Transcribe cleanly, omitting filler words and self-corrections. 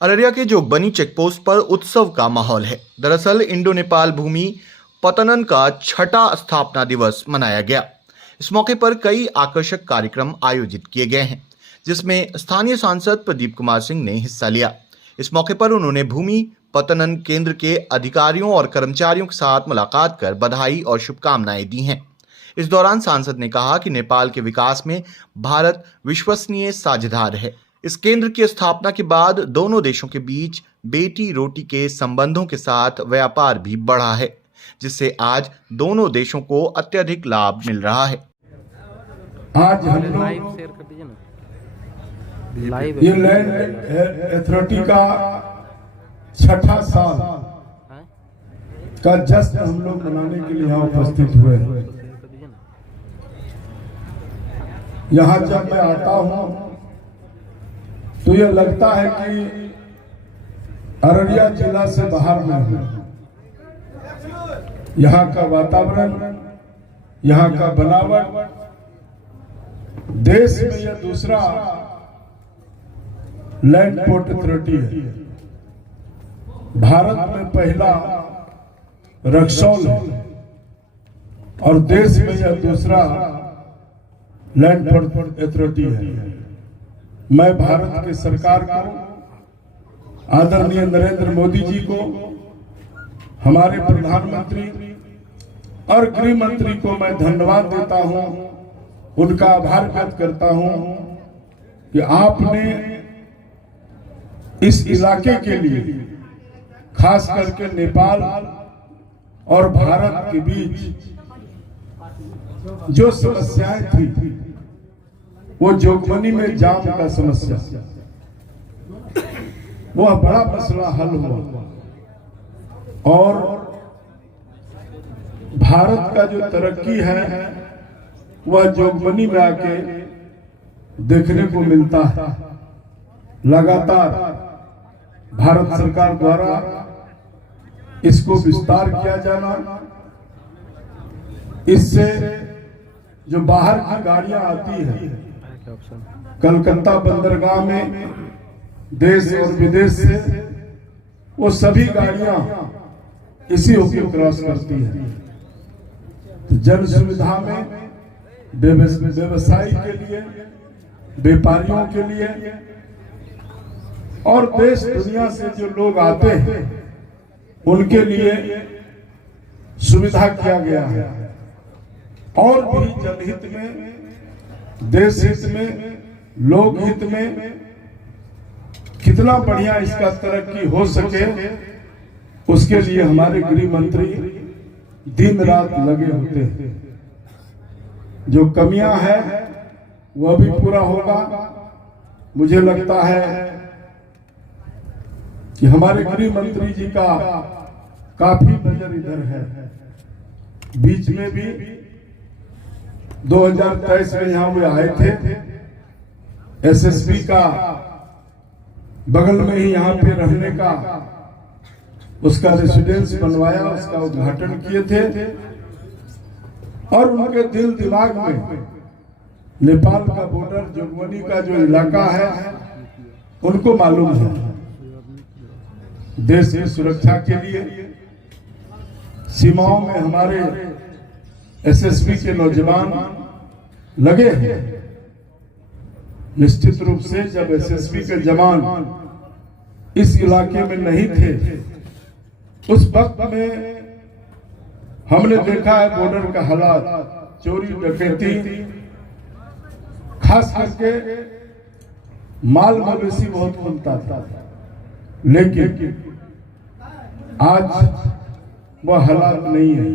अररिया के जोगबनी चेकपोस्ट पर उत्सव का माहौल है। दरअसल इंडो नेपाल भूमि पतनन का छठा स्थापना दिवस मनाया गया। इस मौके पर कई आकर्षक कार्यक्रम आयोजित किए गए हैं, जिसमें स्थानीय सांसद प्रदीप कुमार सिंह ने हिस्सा लिया। इस मौके पर उन्होंने भूमि पतनन केंद्र के अधिकारियों और कर्मचारियों के साथ मुलाकात कर बधाई और शुभकामनाएं दी हैं। इस दौरान सांसद ने कहा कि नेपाल के विकास में भारत विश्वसनीय साझेदार है। इस केंद्र की स्थापना के बाद दोनों देशों के बीच बेटी रोटी के संबंधों के साथ व्यापार भी बढ़ा है, जिससे आज दोनों देशों को अत्यधिक लाभ मिल रहा है। आज हम लोग ये लैंड अथॉरिटी का छठा साल का जश्न हम लोग मनाने के लिए यहाँ उपस्थित हुए हैं। यहाँ जब मैं आता हूँ तो ये लगता है कि अररिया जिला से बाहर में हूँ। यहाँ का वातावरण, यहाँ का बनावट, देश में यह दूसरा लैंड पोर्ट अथॉरिटी है। भारत में पहला रक्सौल है और देश में यह दूसरा लैंड पोर्ट अथॉरिटी है। मैं भारत की सरकार को, आदरणीय नरेंद्र मोदी जी को, हमारे प्रधानमंत्री और गृह मंत्री को मैं धन्यवाद देता हूं, उनका आभार व्यक्त करता हूं कि आपने इस इलाके के लिए, खास करके नेपाल और भारत के बीच जो समस्याएं थी, वो जोगबनी में जाम का समस्या, वह बड़ा मसला हल हुआ और भारत का जो तरक्की है वह जोगबनी में आके देखने को मिलता है। लगातार भारत सरकार द्वारा इसको विस्तार किया जाना, इससे जो बाहर की गाड़ियां आती है कलकत्ता बंदरगाह में देश और विदेश से, वो सभी गाड़ियां इसी होकर क्रॉस करती है। तो जन सुविधा में, व्यवसायी के लिए, व्यापारियों के लिए और देश दुनिया से जो लोग आते हैं उनके लिए सुविधा किया गया है। और भी जनहित में, देश हित में, लोक हित में कितना बढ़िया इसका तरक्की हो सके, उसके लिए हमारे गृह मंत्री दिन रात लगे होते हैं। जो कमियां हैं वह भी पूरा होगा। मुझे लगता है कि हमारे गृह मंत्री जी का काफी नजर इधर है। बीच में भी 2023 में यहाँ वे आए थे, एसएसबी का बगल में ही यहाँ पे रहने का उसका रेसिडेंस बनवाया, उसका उद्घाटन किए थे और उनके दिल दिमाग में नेपाल का बॉर्डर, जोगबनी का जो इलाका है, उनको मालूम है देश की सुरक्षा के लिए सीमाओं में हमारे एसएसबी के नौजवान लगे हैं। निश्चित रूप से जब एसएसबी के जवान इस इलाके में नहीं थे, उस वक्त में हमने देखा है बॉर्डर का हालात, चोरी डकैती, खास करके माल मवेशी बहुत खुलता था। लेकिन आज वह हालात नहीं है।